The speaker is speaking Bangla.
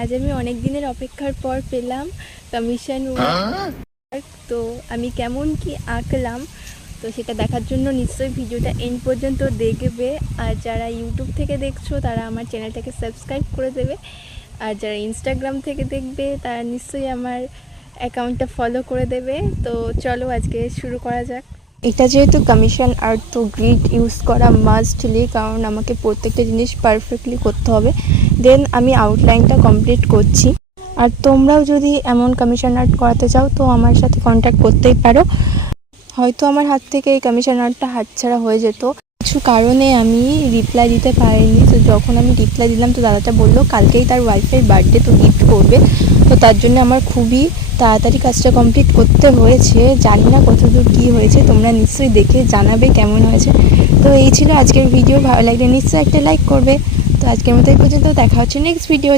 আজ আমি অনেক দিনের অপেক্ষার পর পেলাম কমিশন ওয়ার্ক। তো আমি কেমন কি আঁকলাম তো সেটা দেখার জন্য নিশ্চয়ই ভিডিওটা এন্ড পর্যন্ত দেখবে। আর যারা ইউটিউব থেকে দেখছো তারা আমার চ্যানেলটাকে সাবস্ক্রাইব করে দেবে, আর যারা ইনস্টাগ্রাম থেকে দেখবে তারা নিশ্চয়ই আমার অ্যাকাউন্টটা ফলো করে দেবে। তো চলো আজকে শুরু করা যাক। এটা যেহেতু কমিশন আর্ট তো গ্রিড ইউজ করা মাস্টলি, কারণ আমাকে প্রত্যেকটা জিনিস পারফেক্টলি করতে হবে। দেন আমি আউটলাইনটা কমপ্লিট করছি। আর তোমরাও যদি এমন কমিশন আর্ট করাতে চাও তো আমার সাথে কন্ট্যাক্ট করতেই পারো। হয়তো আমার হাত থেকে এই কমিশন আর্টটা হাতছাড়া হয়ে যেত, কিছু কারণে আমি রিপ্লাই দিতে পারিনি। তো যখন আমি রিপ্লাই দিলাম তো দাদাটা বললো কালকেই তার ওয়াইফের বার্থডে, তো গিফট করবে। তো তার জন্য আমার খুবই তাড়াতাড়ি কাজটা কমপ্লিট করতে হয়েছে। জানি না কতদূর কী হয়েছে, তোমরা নিশ্চয়ই দেখে জানাবে কেমন হয়েছে। তো এই ছিল আজকের ভিডিও। ভালো লাগলে নিশ্চয়ই একটা লাইক করবে। তো আজকের মতো এই পর্যন্ত, দেখা হচ্ছে নেক্সট ভিডিও।